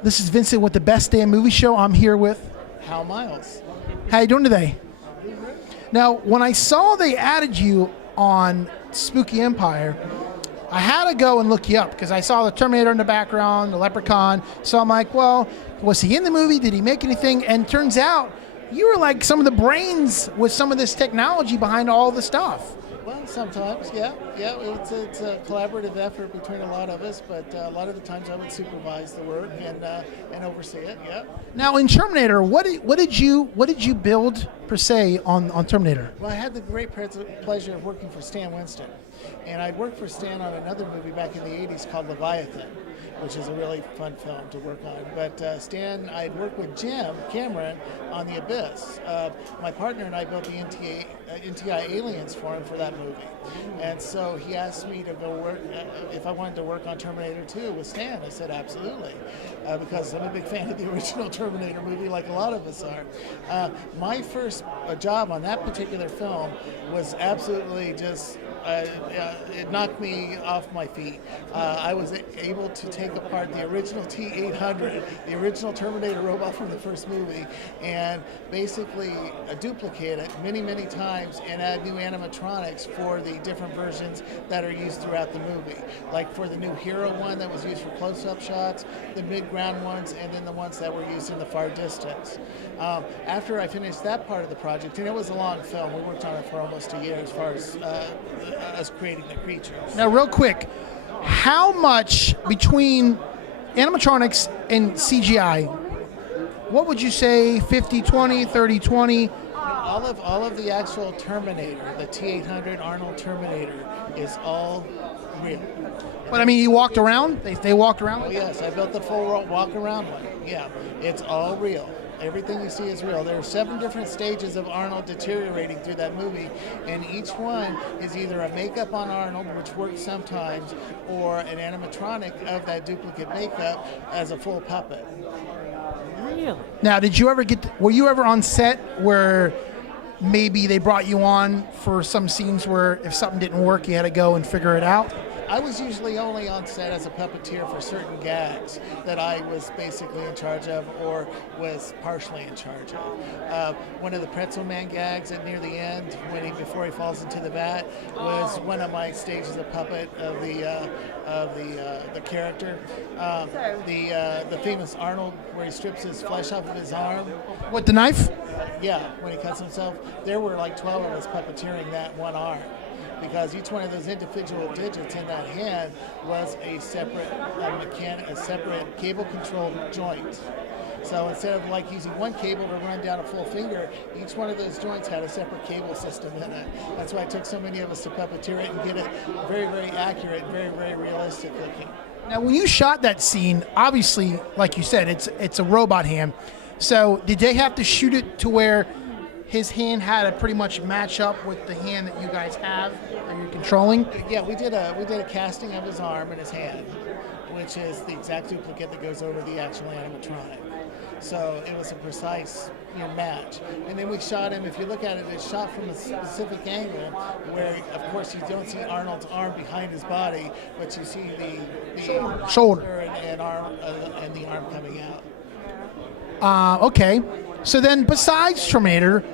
This is Vincent with the Best Damn Movie Show. I'm here with HAL Miles. How you doing today? Now, when I saw they added you on Spooky Empire, I had to go and look you up because I saw the Terminator in the background, the Leprechaun. So I'm like, well, was he in the movie? Did he make anything? And turns out you were like some of the brains with some of this technology behind all the stuff. Well, sometimes, yeah. It's a collaborative effort between a lot of us, but a lot of the times I would supervise the work and oversee it. Yeah. Now, in Terminator, what did you build per se on Terminator? Well, I had the great pleasure of working for Stan Winston, and I'd worked for Stan on another movie back in the '80s called Leviathan, which is a really fun film to work on. But Stan, I'd worked with Jim Cameron on The Abyss. My partner and I built the NTI aliens for him for that movie. And so he asked me to go work, if I wanted to work on Terminator 2 with Stan. I said, absolutely, because I'm a big fan of the original Terminator movie, like a lot of us are. My first job on that particular film was absolutely just it knocked me off my feet. I was able to take apart the original T-800, the original Terminator robot from the first movie, and basically duplicate it many, many times and add new animatronics for the different versions that are used throughout the movie. Like for the new Hero one that was used for close-up shots, the mid-ground ones, and then the ones that were used in the far distance. After I finished that part of the project, and it was a long film, we worked on it for almost a year as far as us creating the creatures. Now, real quick, how much between animatronics and CGI, what would you say, 50-20, 30-20? All of the actual Terminator, the T-800 Arnold Terminator, is all real. But I mean, you walked around? They walked around? Oh yes, I built the full walk-around one. Yeah, it's all real. Everything you see is real. There are 7 different stages of Arnold deteriorating through that movie, and each one is either a makeup on Arnold, which works sometimes, or an animatronic of that duplicate makeup as a full puppet. Really? Now, were you ever on set where maybe they brought you on for some scenes where if something didn't work, you had to go and figure it out? I was usually only on set as a puppeteer for certain gags that I was basically in charge of or was partially in charge of. One of the Pretzel Man gags at near the end, before he falls into the vat, was one of my stages of puppet of the character. The famous Arnold, where he strips his flesh off of his arm. With the knife? Yeah, when he cuts himself. There were like 12 of us puppeteering that one arm, because each one of those individual digits in that hand was a separate cable-controlled joint. So instead of like using one cable to run down a full finger, each one of those joints had a separate cable system in it. That's why it took so many of us to puppeteer it and get it very, very accurate, very, very realistic looking. Now, when you shot that scene, obviously, like you said, it's a robot hand. So did they have to shoot it to where his hand had to pretty much match up with the hand that you guys have and you're controlling? Yeah, we did a casting of his arm and his hand, which is the exact duplicate that goes over the actual animatronic. So it was a precise match. And then we shot him, if you look at it, it's shot from a specific angle where, of course, you don't see Arnold's arm behind his body, but you see the shoulder and arm and the arm coming out. Okay. So then, besides Terminator,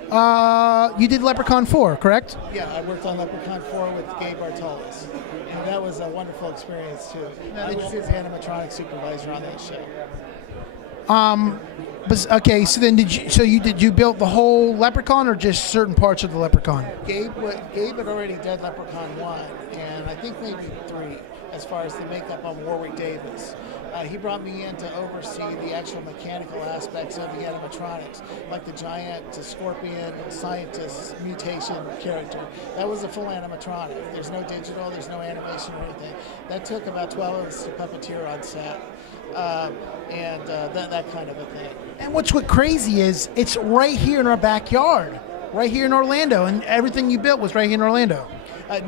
you did Leprechaun 4, correct? Yeah, I worked on Leprechaun 4 with Gabe Bartolis, and that was a wonderful experience too. I was his animatronic supervisor on that show. Okay. So then, did you build the whole Leprechaun or just certain parts of the Leprechaun? Gabe had already done Leprechaun 1, and I think maybe 3, as far as the makeup on Warwick Davis. He brought me in to oversee the actual mechanical aspects of the animatronics, like the giant scorpion scientist mutation character. That was a full animatronic. There's no digital, there's no animation or anything. That took about 12 of us to puppeteer on set, and that kind of a thing. And what's crazy is it's right here in our backyard, right here in Orlando, and everything you built was right here in Orlando.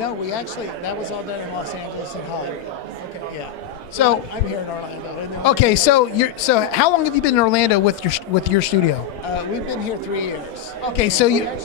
No, that was all done in Los Angeles and Hollywood. Okay, yeah. So I'm here in Orlando. Okay, so how long have you been in Orlando with your studio? We've been here 3 years. Okay, so we